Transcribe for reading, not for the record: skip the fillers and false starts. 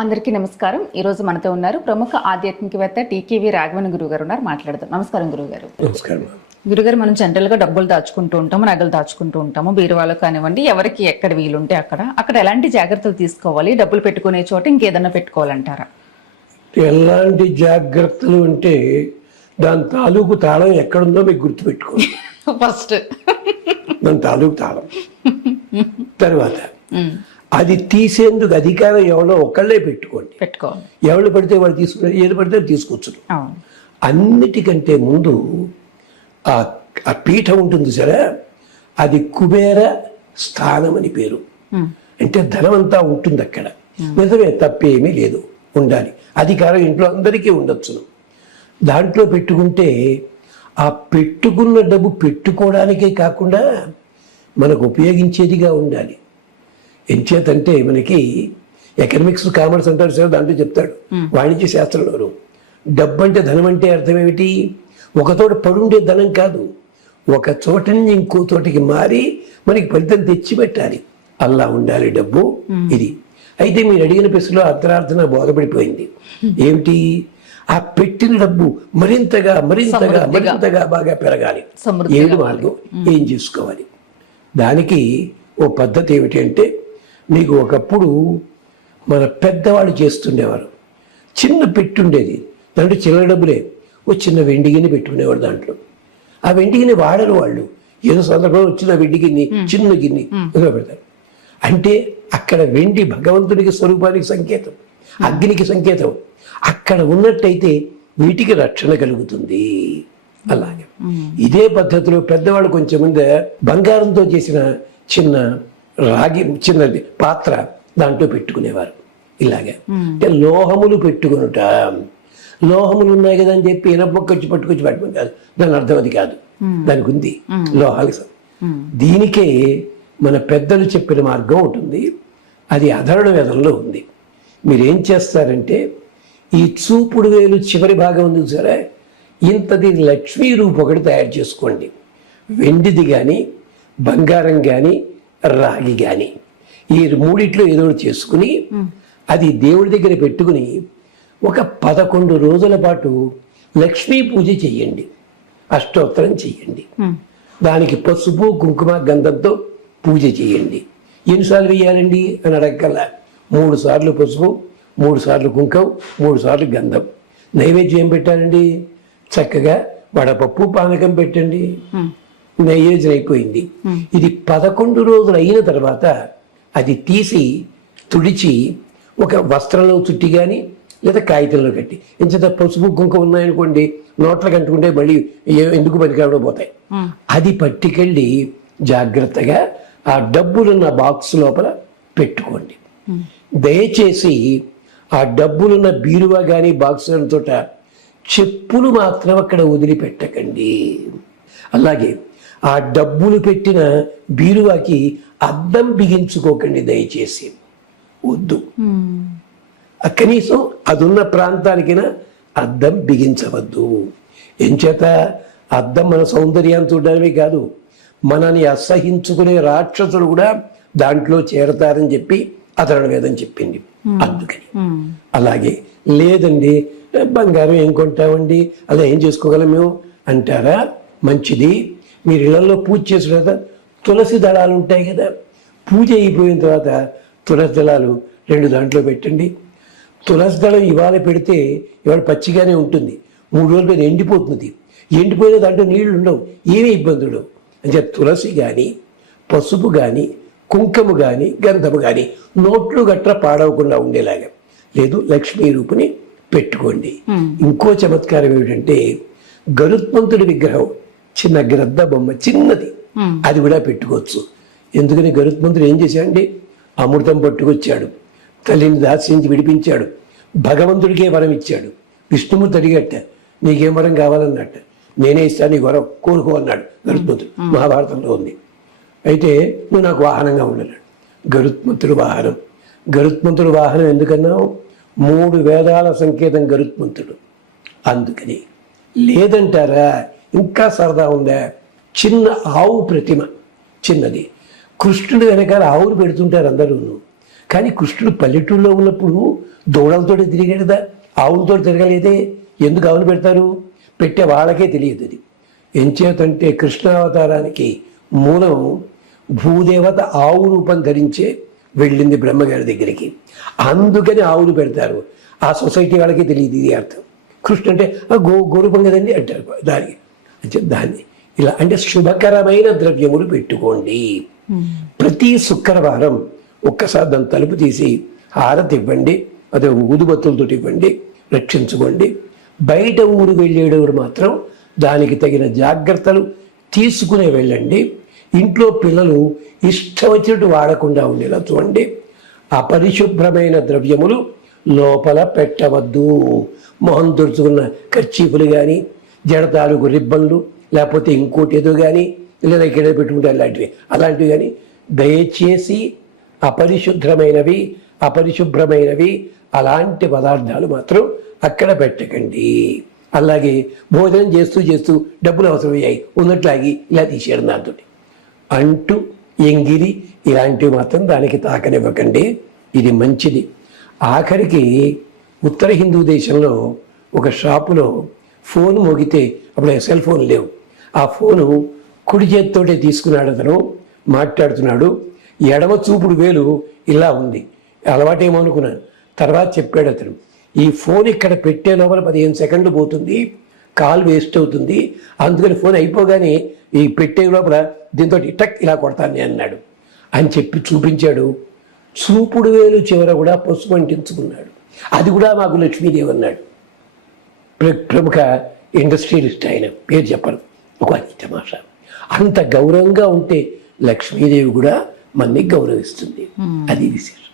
అందరికీ నమస్కారం. ఈ రోజు మనతో ఉన్నారు ప్రముఖ ఆధ్యాత్మికవేత్త టీకేవి రాఘవన్ గురువు గారు ఉన్నారు. మాట్లాడదాం. నమస్కారం గురుగారు. నమస్కారం. గురుగారు, మనం జనరల్ గా డబ్బులు దాచుకుంటూ ఉంటాము, నగలు దాచుకుంటూ ఉంటాము, బీరువాలో కానివ్వండి, ఎవరికి ఎక్కడ వీలుంటే అక్కడ ఎలాంటి జాగ్రత్తలు తీసుకోవాలి? డబ్బులు పెట్టుకునే చోట ఇంకేదన్నా పెట్టుకోవాలంటారా? ఎలాంటి జాగ్రత్తలు అంటే దాని తాలూకు తాళం ఎక్కడుందో మీకు గుర్తుపెట్టుకోండి. ఫస్ట్ దాని తాలూకు తాళం, తర్వాత అది తీసేందుకు అధికారం ఎవరో ఒక్కళ్ళే పెట్టుకోండి. ఎవరు పడితే వాడు తీసుకుని ఏది పడితే తీసుకొచ్చు. అన్నిటికంటే ముందు ఆ పీఠం ఉంటుంది సరే, అది కుబేర స్థానం అని పేరు. అంటే ధనం అంతా ఉంటుంది అక్కడ. నిజమే, తప్పేమీ లేదు, ఉండాలి. అధికారం ఇంట్లో అందరికీ ఉండొచ్చును. దాంట్లో పెట్టుకుంటే ఆ పెట్టుకున్న డబ్బు పెట్టుకోవడానికే కాకుండా మనకు ఉపయోగించేదిగా ఉండాలి. ఎంచేతంటే మనకి ఎకనామిక్స్ కామర్స్ అంటారు సార్, దాంట్లో చెప్తాడు వాణిజ్య శాస్త్రంలో డబ్బు అంటే ధనం అంటే అర్థం ఏమిటి? ఒక చోట పడుండే ధనం కాదు, ఒక చోట నుంచి ఇంకో చోటికి మారి మనకి ఫలితం తెచ్చి పెట్టాలి. అలా ఉండాలి డబ్బు. ఇది అయితే మీరు అడిగిన ప్రశ్నలో అర్ధరార్థన బోధపడిపోయింది. ఏమిటి? ఆ పెట్టిన డబ్బు మరింతగా మరింతగా మరింతగా బాగా పెరగాలి. ఏడు మార్గం ఏం చేసుకోవాలి? దానికి ఓ పద్ధతి ఏమిటి అంటే, మీకు ఒకప్పుడు మన పెద్దవాళ్ళు చేస్తుండేవారు. చిన్న పెట్టుండేది, దాంట్లో చిల్లర డబ్బులే. ఓ చిన్న వెండి గిన్నె పెట్టుకునేవాడు. దాంట్లో ఆ వెండి గిన్నె వాడరు వాళ్ళు. ఏదో సందర్భంలో వచ్చిన వెండి గిన్నె, చిన్న గిన్నె పెడతారు. అంటే అక్కడ వెండి భగవంతునికి స్వరూపానికి సంకేతం, అగ్నికి సంకేతం. అక్కడ ఉన్నట్టయితే వీటికి రక్షణ కలుగుతుంది. అలాగే ఇదే పద్ధతిలో పెద్దవాళ్ళు కొంచెం ముందే బంగారంతో చేసిన చిన్న రాగి చిన్నది పాత్ర దాంట్లో పెట్టుకునేవారు. ఇలాగే అంటే లోహములు పెట్టుకునుట. లోహములు ఉన్నాయి కదా అని చెప్పి ఇనపొక్కొచ్చి పట్టుకొచ్చి పెట్టుకుని కాదు, దాని అర్థం అది కాదు. దానికి ఉంది లోహాలు. దీనికే మన పెద్దలు చెప్పిన మార్గం ఉంటుంది. అది అధరణ వేదంలో ఉంది. మీరేం చేస్తారంటే, ఈ చూపుడు వేలు చివరి భాగం ఉంది సరే, ఇంతది లక్ష్మీ రూపం ఒకటి తయారు చేసుకోండి. వెండిది కానీ బంగారం కానీ రాగి కానీ ఈ మూడిట్లో ఏదో చేసుకుని అది దేవుడి దగ్గర పెట్టుకుని ఒక 11 రోజుల పాటు లక్ష్మీ పూజ చెయ్యండి, అష్టోత్తరం చెయ్యండి. దానికి పసుపు కుంకుమ గంధంతో పూజ చేయండి. ఎన్నిసార్లు వేయాలండి అని అడగల. 3 సార్లు పసుపు, 3 సార్లు కుంకుమ, 3 సార్లు గంధం. నైవేద్యం ఏం పెట్టాలండి? చక్కగా వడపప్పు పానకం పెట్టండి. నైవేద్యం అయిపోయింది. ఇది 11 రోజులు అయిన తర్వాత అది తీసి తుడిచి ఒక వస్త్రంలో చుట్టి కానీ లేదా కాగితంలో కట్టి, ఇంత పసుపు కుంకుమ ఉన్నాయనుకోండి, నోట్లకు అంటుకుంటే మళ్ళీ ఎందుకు పనికిరావడం పోతాయి. అది పట్టుకెళ్ళి జాగ్రత్తగా ఆ డబ్బులున్న బాక్స్ లోపల పెట్టుకోండి. దయచేసి ఆ డబ్బులున్న బీరువా కానీ బాక్స్ తోట చెప్పులు మాత్రం అక్కడ వదిలిపెట్టకండి. అలాగే ఆ డబ్బులు పెట్టిన బీరువాకి అద్దం బిగించుకోకండి దయచేసి, వద్దు. కనీసం అదున్న ప్రాంతానికైనా అద్దం బిగించవద్దు. ఎంచేత అద్దం మన సౌందర్యాన్ని చూడడమే కాదు, మనని అసహించుకునే రాక్షసులు కూడా దాంట్లో చేరతారని చెప్పి అధరణ వేదం చెప్పింది. అందుకని అలాగే లేదండి బంగారం ఏం కొంటామండి, అలా ఏం చేసుకోగలం మేము అంటారా? మంచిది. మీరు ఇళ్లలో పూజ చేసిన తర్వాత తులసి దళాలు ఉంటాయి కదా, పూజ అయిపోయిన తర్వాత తులసి దళాలు 2 దాంట్లో పెట్టండి. తులసి దళం ఇవాళ పెడితే ఇవాళ పచ్చిగానే ఉంటుంది, 3 రోజుల మీద ఎండిపోతుంది. ఎండిపోయిన దాంట్లో నీళ్లు ఉండవు, ఏమీ ఇబ్బందులు. అంటే తులసి కానీ పసుపు కానీ కుంకుమ కానీ గంధము కానీ నోట్లు గట్రా పాడవకుండా ఉండేలాగా, లేదు లక్ష్మీ రూపుని పెట్టుకోండి. ఇంకో చమత్కారం ఏమిటంటే, గరుత్మంతుడి విగ్రహం చిన్న గ్రద్ద బొమ్మ చిన్నది, అది కూడా పెట్టుకోవచ్చు. ఎందుకని గరుత్మంతుడు ఏం చేశాడండి? అమృతం పట్టుకొచ్చాడు, తల్లిని దాస్యించి విడిపించాడు, భగవంతుడికే వరం ఇచ్చాడు. విష్ణుమూర్తి అడిగట్ట, నీకేం వరం కావాలన్నట్ట. నేనే ఇస్తాను, నీకు వరం కోరుకో అన్నాడు గరుత్మంతుడు. మహాభారతంలో ఉంది. అయితే నువ్వు నాకు వాహనంగా ఉండన్నాడు. గరుత్మంతుడు వాహనం. గరుత్మంతుడు వాహనం ఎందుకన్నావు? 3 వేదాల సంకేతం గరుత్మంతుడు. అందుకని లేదంటారా? ఇంకా సరదా ఉందా? చిన్న ఆవు ప్రతిమ, చిన్నది. కృష్ణుడు వెనకాల ఆవులు పెడుతుంటారు అందరూ. కానీ కృష్ణుడు పల్లెటూరులో ఉన్నప్పుడు దూడలతో తిరిగాడు కదా, ఆవులతో తిరగలేదే. ఎందుకు ఆవులు పెడతారు? పెట్టే వాళ్ళకే తెలియదు అది. ఎంచేతంటే కృష్ణావతారానికి మూలం భూదేవత ఆవు రూపం ధరించే వెళ్ళింది బ్రహ్మగారి దగ్గరికి, అందుకని ఆవులు పెడతారు. ఆ సొసైటీ వాళ్ళకి తెలియదు ఇది అర్థం. కృష్ణ అంటే గోరూపం కదండి అంటారు దాన్ని ఇలా అంటే శుభకరమైన ద్రవ్యములు పెట్టుకోండి. ప్రతి శుక్రవారం ఒక్కసారి దాని తలుపు తీసి హారతి ఇవ్వండి, అదే ఊదుబత్తులతో ఇవ్వండి, రక్షించుకోండి. బయట ఊరు వెళ్ళేటప్పుడు మాత్రం దానికి తగిన జాగ్రత్తలు తీసుకునే వెళ్ళండి. ఇంట్లో పిల్లలు ఇష్టం వచ్చినట్టు వాడకుండా ఉండేలా చూడండి. అపరిశుభ్రమైన ద్రవ్యములు లోపల పెట్టవద్దు. మొహం తుడుచుకున్న కర్చీఫులు కానీ, జడతాలకు రిబ్బన్లు, లేకపోతే ఇంకోటి ఏదో కానీ, లేదా ఇక్కడ పెట్టుకుంటే అలాంటివి కానీ దయచేసి అపరిశుభ్రమైనవి అలాంటి పదార్థాలు మాత్రం అక్కడ పెట్టకండి. అలాగే భోజనం చేస్తూ డబ్బులు అవసరమయ్యాయి ఉన్నట్లాగి ఇలా తీసేయడం దాంతో అంటూ ఎంగిలి ఇలాంటివి మాత్రం దానికి తాకనివ్వకండి. ఇది మంచిది. ఆఖరికి ఉత్తర హిందూ దేశంలో ఒక షాపులో ఫోన్ మోగితే, అప్పుడు సెల్ ఫోన్ లేవు, ఆ ఫోను కుడి చేతితోటే తీసుకున్నాడు అతను, మాట్లాడుతున్నాడు. ఎడమ చూపుడు వేలు ఇలా ఉంది. అలవాటేమో అనుకున్నాను. తర్వాత చెప్పాడు అతను, ఈ ఫోన్ ఇక్కడ పెట్టే లోపల 15 సెకండ్లు పోతుంది, కాల్ వేస్ట్ అవుతుంది, అందుకని ఫోన్ అయిపోగానే ఈ పెట్టే లోపల దీంతో టక్ ఇలా కొడతాను నేను అన్నాడు అని చెప్పి చూపించాడు. చూపుడు వేలు చివర కూడా పసుపు అంటించుకున్నాడు. అది కూడా మాకు లక్ష్మీదేవి అన్నాడు. ప్రముఖ ఇండస్ట్రియలిస్ట్ ఆయన, పేరు చెప్పరు, ఒక తమాషా. అంత గౌరవంగా ఉంటే లక్ష్మీదేవి కూడా మనని గౌరవిస్తుంది. అది విశేషం.